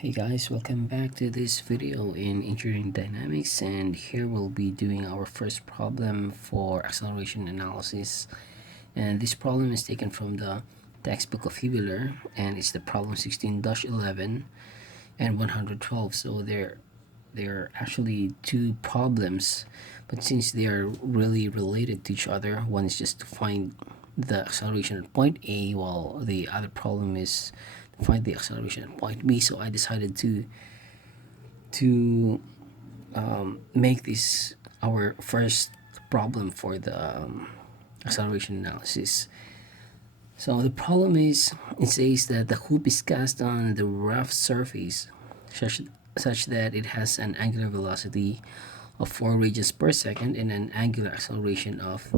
Hey guys, welcome back to this video in Engineering Dynamics, and here we'll be doing our first problem for acceleration analysis. And this problem is taken from the textbook of Hibbeler, and it's the problem 16-11 and 112. So they're actually two problems, but since they are really related to each other, one is just to find the acceleration at point A, while the other problem is to find the acceleration at point B. So I decided to make this our first problem for the acceleration analysis. So the problem is, it says that the hoop is cast on the rough surface such that it has an angular velocity of 4 radians per second and an angular acceleration of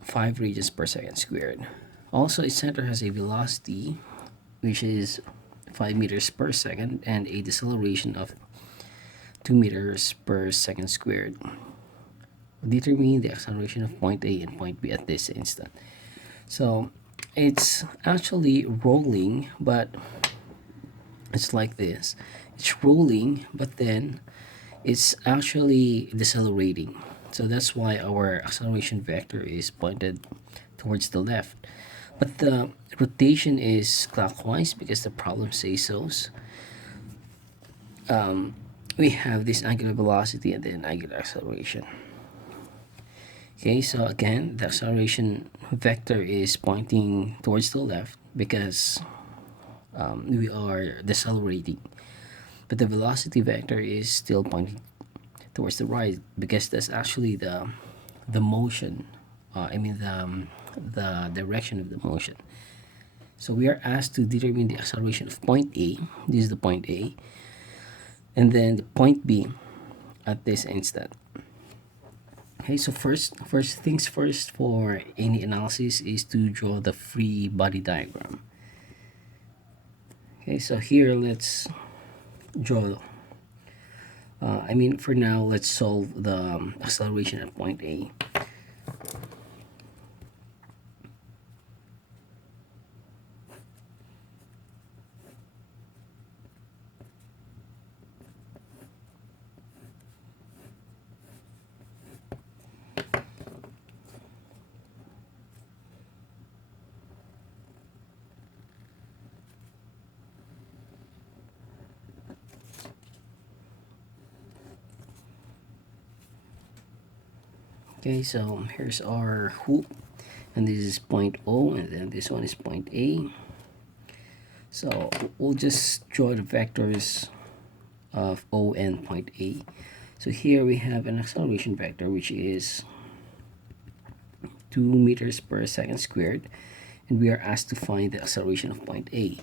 5 radians per second squared. Also, its center has a velocity which is 5 meters per second and a deceleration of 2 meters per second squared. Determine the acceleration of point A and point B at this instant. So it's actually rolling, but it's like this. It's rolling, but then it's actually decelerating. So that's why our acceleration vector is pointed towards the left. But the rotation is clockwise because the problem says so. We have this angular velocity and then angular acceleration. Okay, so again, the acceleration vector is pointing towards the left because we are decelerating. But the velocity vector is still pointing towards the right because that's actually the motion. The direction of the motion. So we are asked to determine the acceleration of point A. This is the point A, and then the point B at this instant. Okay, so first things first for any analysis is to draw the free body diagram. Okay, so here let's draw. For now, let's solve the acceleration at point A. Okay, so here's our hoop, and this is point O, and then this one is point A. So we'll just draw the vectors of O and point A. So here we have an acceleration vector which is 2 meters per second squared, and we are asked to find the acceleration of point A.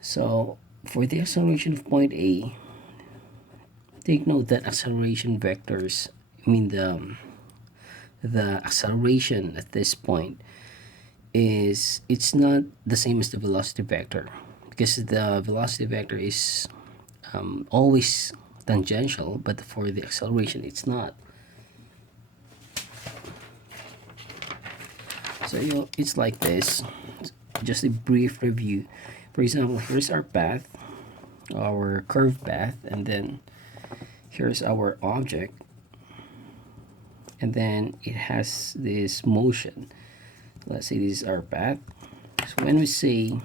So for the acceleration of point A, take note that acceleration vectors, the acceleration at this point it's not the same as the velocity vector, because the velocity vector is always tangential, but for the acceleration it's not. So it's like this. Just a brief review. For example, here's our path, our curved path, and then here's our object, and then it has this motion. Let's say this is our path. So when we say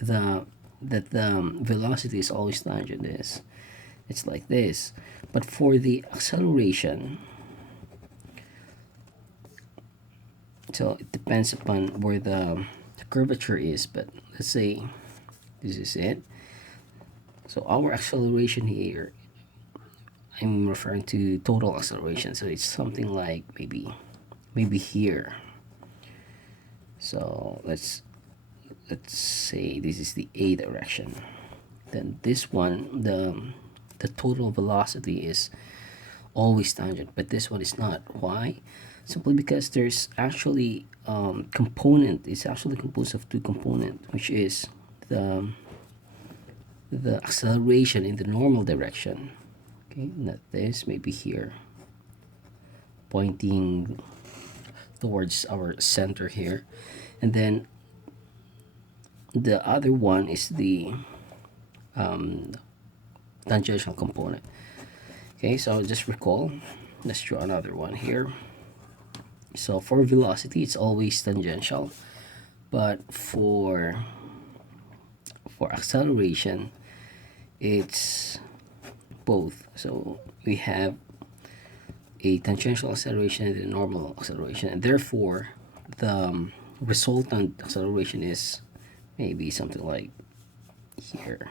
that the velocity is always tangent, it's like this. But for the acceleration, so it depends upon where the curvature is, but let's say this is it. So our acceleration here, I'm referring to total acceleration, so it's something like maybe here. So let's say this is the A direction. Then this one, the total velocity is always tangent, but this one is not. Why? Simply because there's actually component. It's actually composed of two components, which is the acceleration in the normal direction. Okay, not this, maybe here, pointing towards our center here, and then the other one is the tangential component. Okay, so just recall, let's draw another one here. So for velocity, it's always tangential, but for acceleration, it's both. So we have a tangential acceleration and a normal acceleration, and therefore the resultant acceleration is maybe something like here.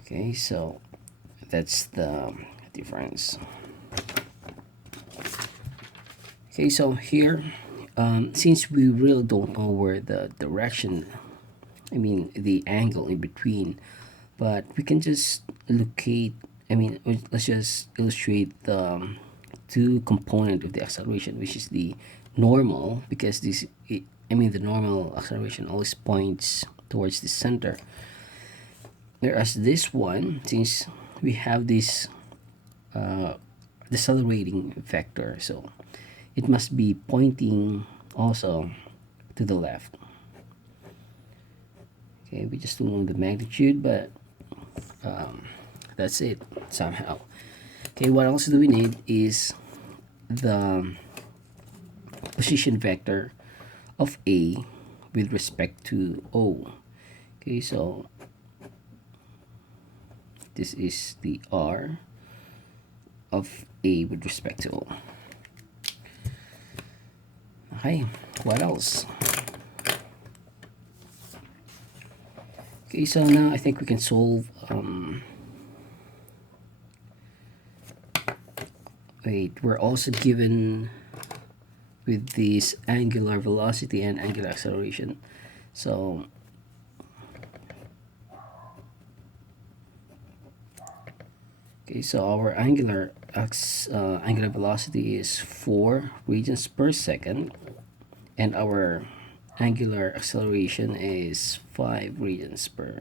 Okay, so that's the difference. Okay, so here, since we really don't know where the direction, I mean the angle in between, but we can just locate, I mean, let's just illustrate the two component of the acceleration, which is the normal, because the normal acceleration always points towards the center. Whereas this one, since we have this decelerating vector, so it must be pointing also to the left. Okay, we just don't know the magnitude, but that's it somehow. Okay, what else do we need is the position vector of A with respect to O. Okay, so this is the R of A with respect to O. Okay, what else? Okay, so now I think we can solve wait, we're also given with this angular velocity and angular acceleration. So okay, so our angular velocity is 4 radians per second, and our angular acceleration is 5 radians per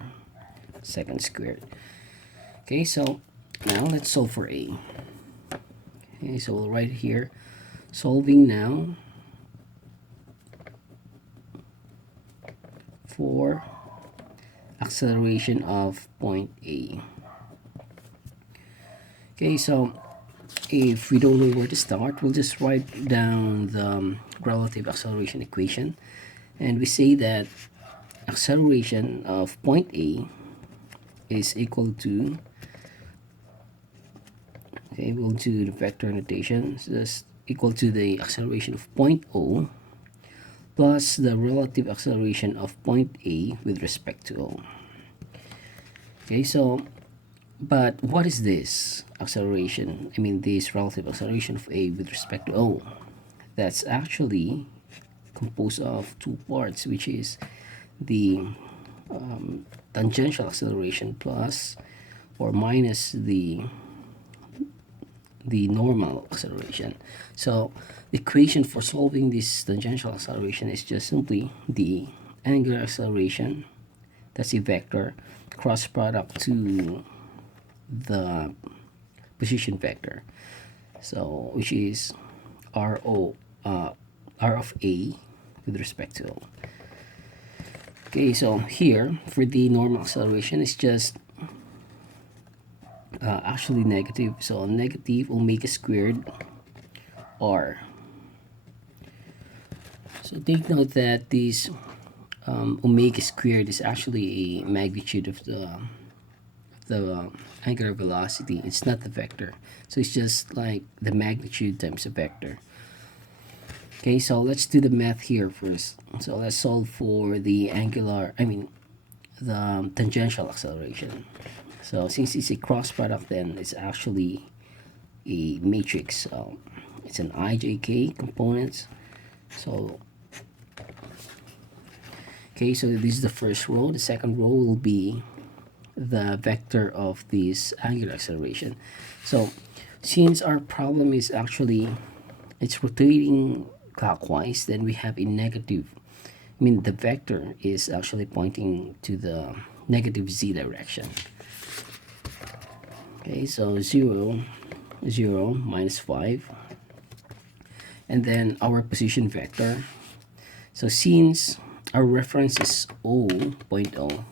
second squared. Okay, so now let's solve for A. Okay, so we'll write here, solving now for acceleration of point A. Okay, so if we don't know where to start, we'll just write down the relative acceleration equation, and we say that acceleration of point A is equal to, okay, we'll do the vector notation, so that's equal to the acceleration of point O plus the relative acceleration of point A with respect to O. Okay, so but what is this acceleration? I mean this relative acceleration of A with respect to O. That's actually composed of two parts, which is the tangential acceleration plus or minus the normal acceleration. So the equation for solving this tangential acceleration is just simply the angular acceleration, that's a vector, cross product to the position vector, so which is R of A with respect to O. Okay, so here for the normal acceleration, it's just actually negative, so negative omega squared R. So take note that this omega squared is actually a magnitude of the angular velocity. It's not the vector, so it's just like the magnitude times a vector. Okay, so let's do the math here first. So let's solve for the the tangential acceleration. So since it's a cross product, then it's actually a matrix. It's an IJK components. So okay, so this is the first row. The second row will be the vector of this angular acceleration. So since our problem is actually it's rotating clockwise, then we have a negative, the vector is actually pointing to the negative z direction. Okay, so 0, 0, minus 5, and then our position vector. So since our reference is O, point O,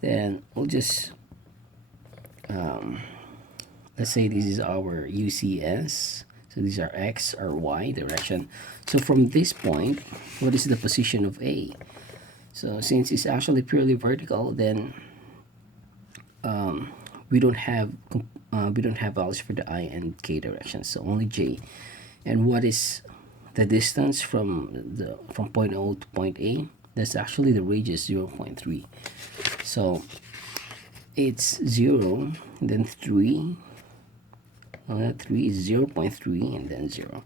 then we'll just let's say this is our UCS. So these are X or Y direction. So from this point, what is the position of A? So since it's actually purely vertical, then we don't have values for the I and K directions, so only J. And what is the distance from point O to point A? That's actually the radius 0.3. So it's 0, then 3. Well, 3 is 0.3 and then 0.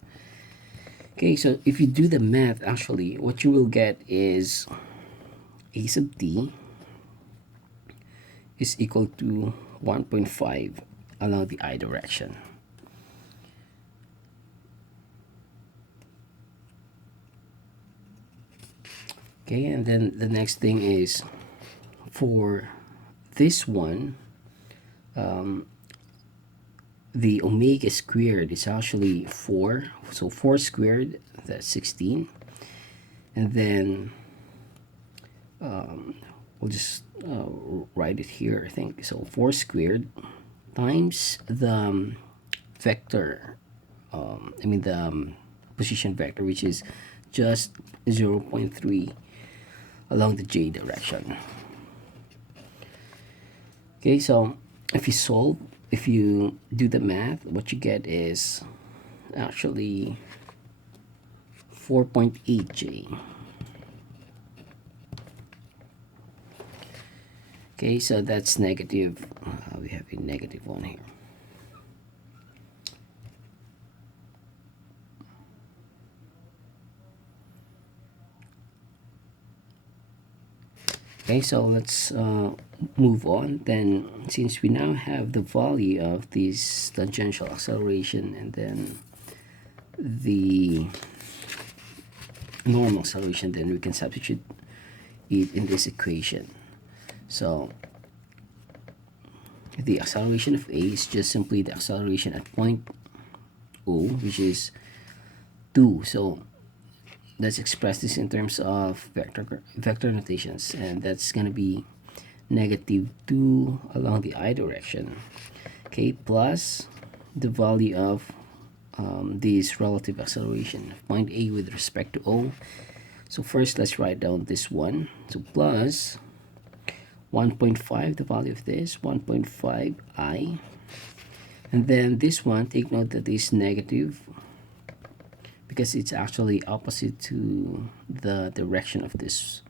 Okay, so if you do the math, actually what you will get is A sub t is equal to 1.5 along the I direction. Okay, and then the next thing is for this one, the omega squared is actually 4. So 4 squared, that's 16. And then we'll just write it here, I think. So 4 squared times the vector, the position vector, which is just 0.3 along the J direction. Okay, so if you do the math, what you get is actually 4.8 J. Okay, so that's negative. We have a negative one here. Okay, so let's move on. Then, since we now have the value of this tangential acceleration and then the normal acceleration, then we can substitute it in this equation. So the acceleration of A is just simply the acceleration at point O, which is 2. So let's express this in terms of vector notations, and that's going to be negative 2 along the I direction, okay, plus the value of this relative acceleration of point A with respect to O. So first let's write down this one. So plus 1.5, the value of this 1.5 I, and then this one, take note that is negative because it's actually opposite to the direction of this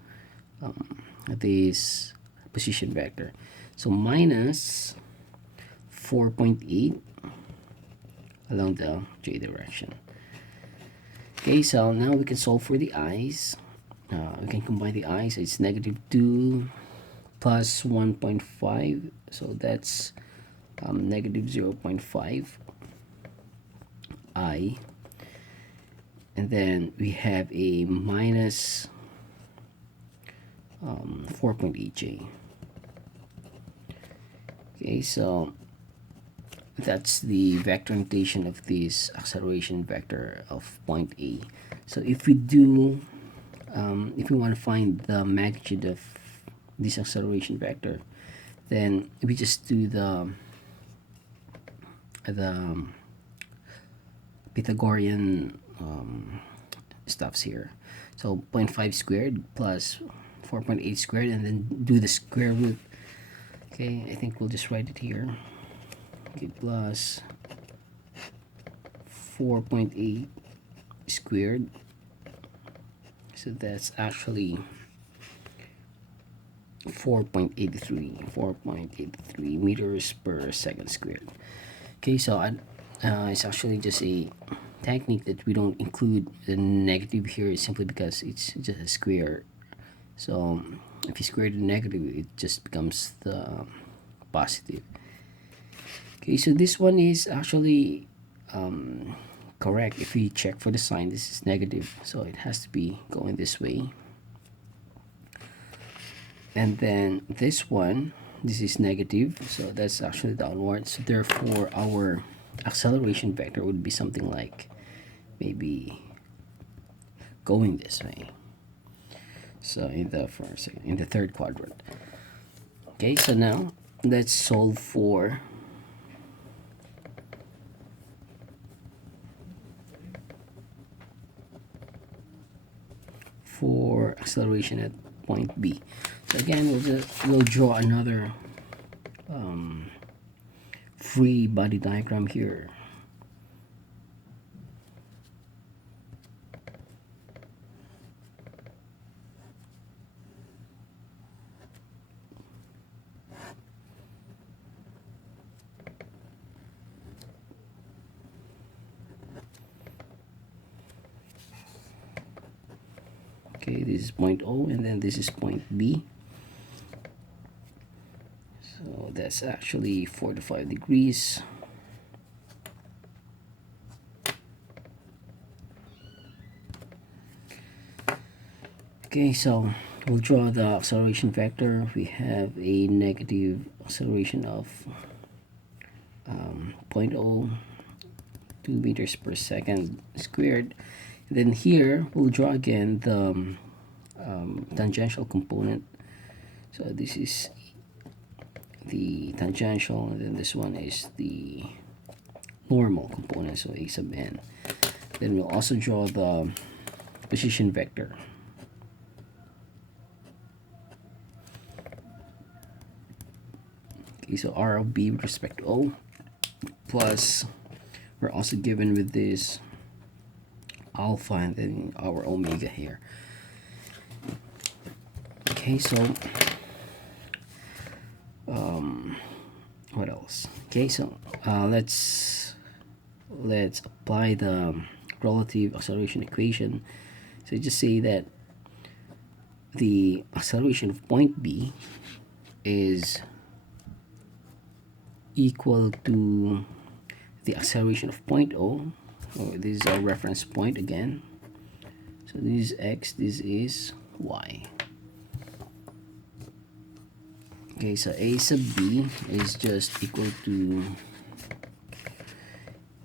this position vector. So minus 4.8 along the J direction. Okay, so now we can solve for the i's. We can combine the i's. It's negative 2 plus 1.5, so that's negative 0.5 I, and then we have a minus 4.8 J. Okay, so that's the vector notation of this acceleration vector of point A. So if we do, if we want to find the magnitude of this acceleration vector, then we just do the Pythagorean stuffs here. So 0.5 squared plus 4.8 squared, and then do the square root. Okay, I think we'll just write it here. Okay, plus 4.8 squared. So that's actually 4.83 meters per second squared. Okay, so it's actually just a technique that we don't include the negative here simply because it's just a square. So if you square the negative, it just becomes the positive. Okay, so this one is actually correct. If we check for the sign, this is negative, so it has to be going this way. And then this one, this is negative, so that's actually downward. So therefore our acceleration vector would be something like maybe going this way. So in the third quadrant. Okay, so now let's solve for acceleration at point B. So again, we'll draw another free body diagram here. Okay, this is point O, and then this is point B. So that's actually 45 degrees. Okay, so we'll draw the acceleration vector. We have a negative acceleration of 0.02 meters per second squared. And then here we'll draw again the tangential component. So this is the tangential, and then this one is the normal component, so a sub n. Then we'll also draw the position vector. Okay, so r of b with respect to O, plus we're also given with this alpha and then our omega here. Okay, so what else? Okay, so let's apply the relative acceleration equation. So just say that the acceleration of point B is equal to the acceleration of point O. So this is our reference point again. So this is x, this is y. Okay, so a sub b is just equal to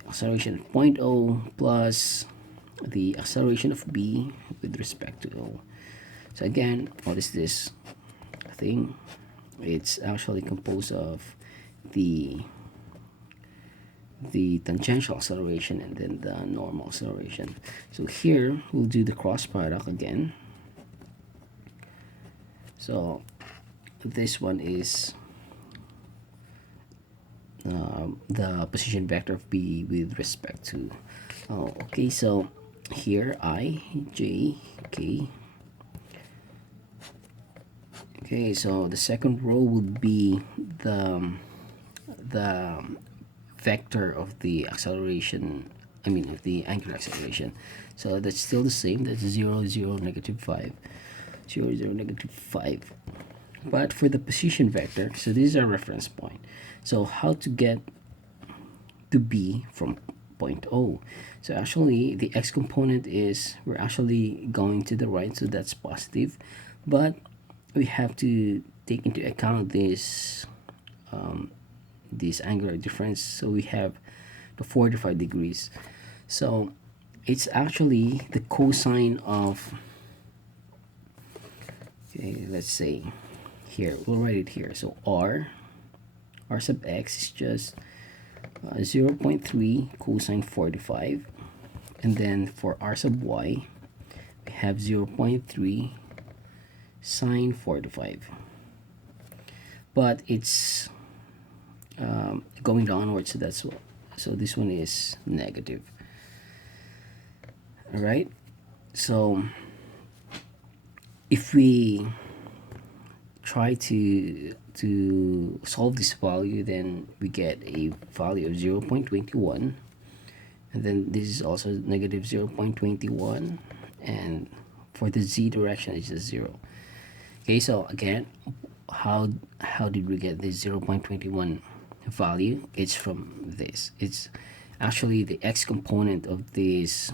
acceleration of point O plus the acceleration of b with respect to O. So again, what is this thing? It's actually composed of the tangential acceleration and then the normal acceleration. So here we'll do the cross product again. So this one is the position vector of B with respect to okay, so here I, J, K. Okay, so the second row would be the vector of the acceleration, I mean of the angular acceleration. So that's still the same, that's 0, 0, negative 5, 0, 0, negative 5. But for the position vector, so this is our reference point. So how to get to B from point O? So actually the x component is, we're actually going to the right, so that's positive. But we have to take into account this angular difference. So we have the 45 degrees. So it's actually the cosine of, okay, let's say here, we'll write it here. So r sub x is just 0.3 cosine 45, and then for r sub y we have 0.3 sine 45, but it's going downwards, so that's what, so this one is negative. All right, so if we try to solve this value, then we get a value of 0.21, and then this is also negative 0.21, and for the z direction it's just 0. Okay, so again, how did we get this 0.21 value? It's from this. It's actually the x component of this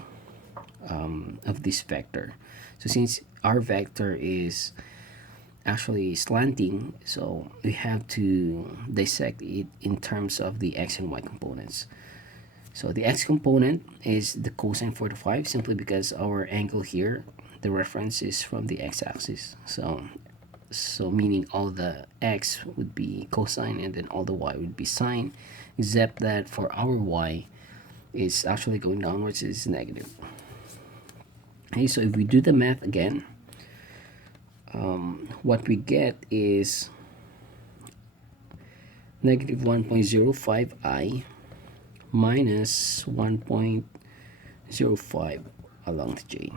vector. So since our vector is actually slanting, so we have to dissect it in terms of the x and y components. So the x component is the cosine 45, simply because our angle here, the reference is from the x-axis. So So meaning all the x would be cosine and then all the y would be sine, except that for our y, it's actually going downwards, it's negative. Okay, so if we do the math again, what we get is negative 1.05i minus 1.05 along the j.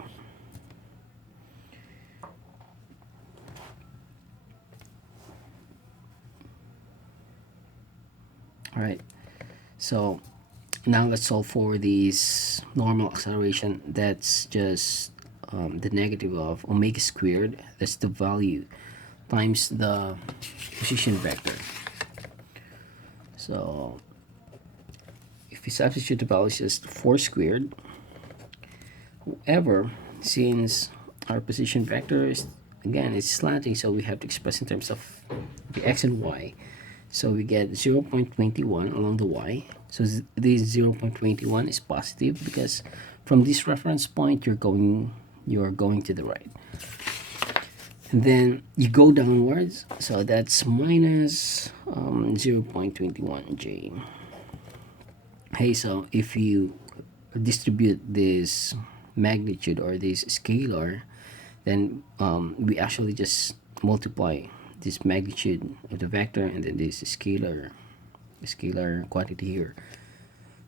All right, so now let's solve for this normal acceleration. That's just the negative of omega squared, that's the value, times the position vector. So if we substitute the value, it's just 4 squared. However, since our position vector is, again, it's slanting, so we have to express in terms of the x and y. So we get 0.21 along the y. So this 0.21 is positive because from this reference point you're going to the right. And then you go downwards, so that's minus 0.21j. Hey, so if you distribute this magnitude or this scalar, then we actually just multiply this magnitude of the vector and then this scalar quantity here.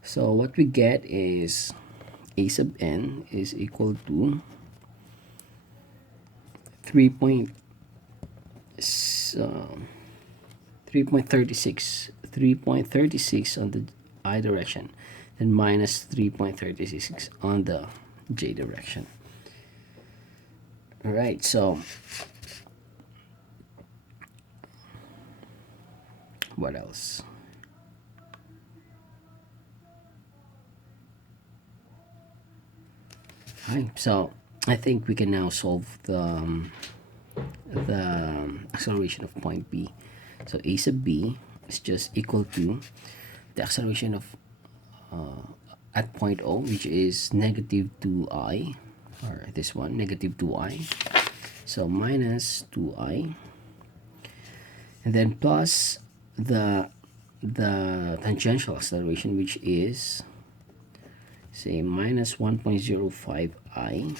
So what we get is a sub n is equal to 3.36 on the I direction and minus 3.36 on the j direction. All right, so what else? Hi, so I think we can now solve the acceleration of point B. So a sub B is just equal to the acceleration of at point O, which is negative 2i, or this one, negative 2i. So minus 2i, and then plus the tangential acceleration, which is, say, minus 1.05i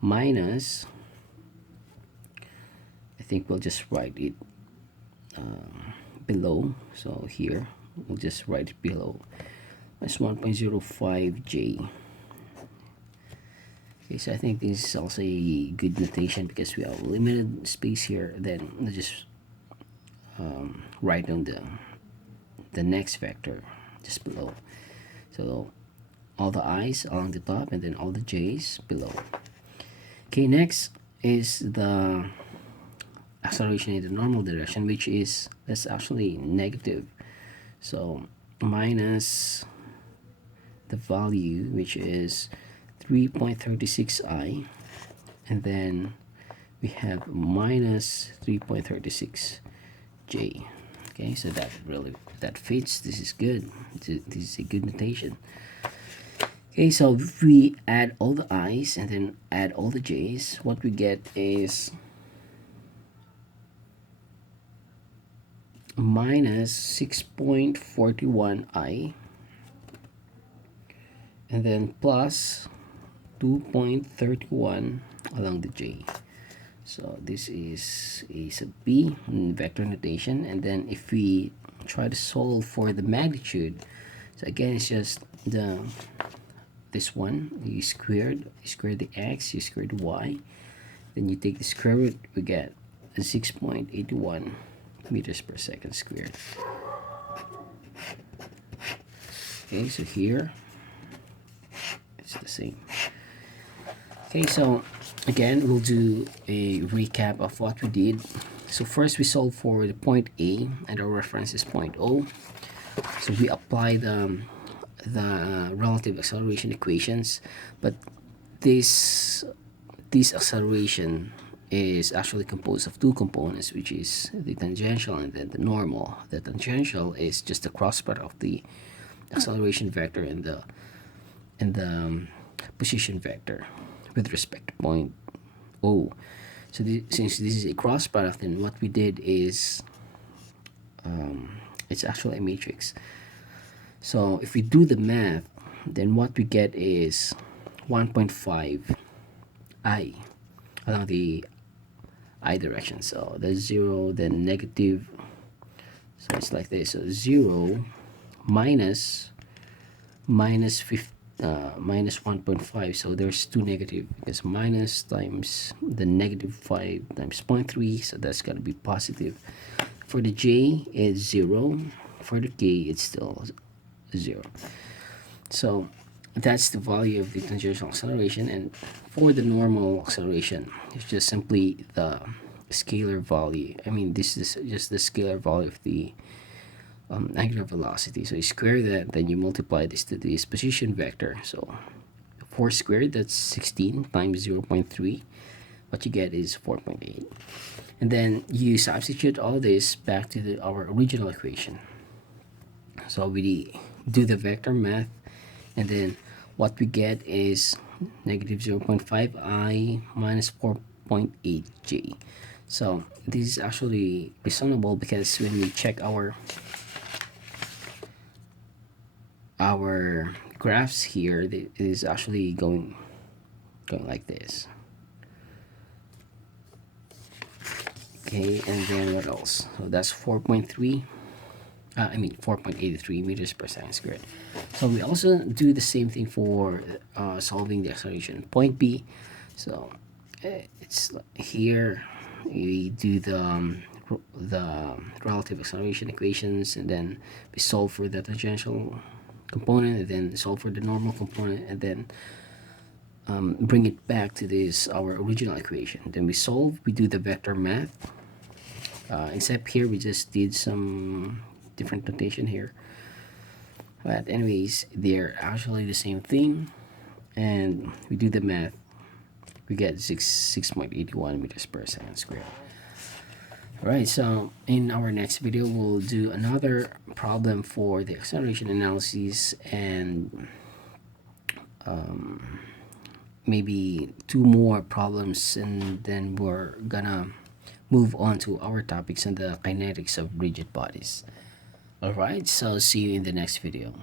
minus, I think we'll just write it below. So here we'll just write it below, minus 1.05j. Okay, so I think this is also a good notation because we have limited space here. Then let's just write down the next vector just below. So all the i's along the top and then all the j's below. Okay, next is the acceleration in the normal direction, which is, that's actually negative. So minus the value, which is 3.36i, and then we have minus 3.36j. Okay, so that fits. This is good. This is a good notation. Okay, so if we add all the i's and then add all the j's, what we get is minus 6.41i, and then plus 2.31 along the j. So this is a sub b in vector notation. And then if we try to solve for the magnitude, so again, it's just this one, you square the x, you square the y, then you take the square root, we get 6.81 meters per second squared. Okay, so here it's the same. Okay, so again, we'll do a recap of what we did. So first we solved for the point A and our reference is point O. So we apply the relative acceleration equations, but this acceleration is actually composed of two components, which is the tangential and then the normal. The tangential is just the cross product of the acceleration vector and the position vector with respect to point O. So since this is a cross product, then what we did is it's actually a matrix. So if we do the math, then what we get is 1.5 I along the I direction. So there's 0, then negative. So it's like this. So 0 minus 1.5. So there's two negative, because minus times the negative 5 times 0.3. So that's going to be positive. For the J, it's 0. For the K, it's still 0. So that's the value of the tangential acceleration. And for the normal acceleration, it's just simply the scalar value. I mean, this is just the scalar value of the angular velocity. So you square that, then you multiply this to this position vector. So 4 squared, that's 16 times 0.3. What you get is 4.8. And then you substitute all this back to our original equation. So we do the vector math, and then what we get is negative 0.5 I minus 4.8 J. So this is actually reasonable, because when we check our graphs here, it is actually going like this. Okay, and then what else? So that's 4.83 meters per second squared. So we also do the same thing for solving the acceleration point B. So it's here we do the relative acceleration equations, and then we solve for the tangential component, and then solve for the normal component, and then bring it back to this our original equation. Then we solve, we do the vector math, except here we just did some different notation here, but anyways, they're actually the same thing. And we do the math, we get 6.81 meters per second squared. Alright, so in our next video, we'll do another problem for the acceleration analysis, and maybe 2 more problems, and then we're gonna move on to our topics on the kinetics of rigid bodies. Alright, so see you in the next video.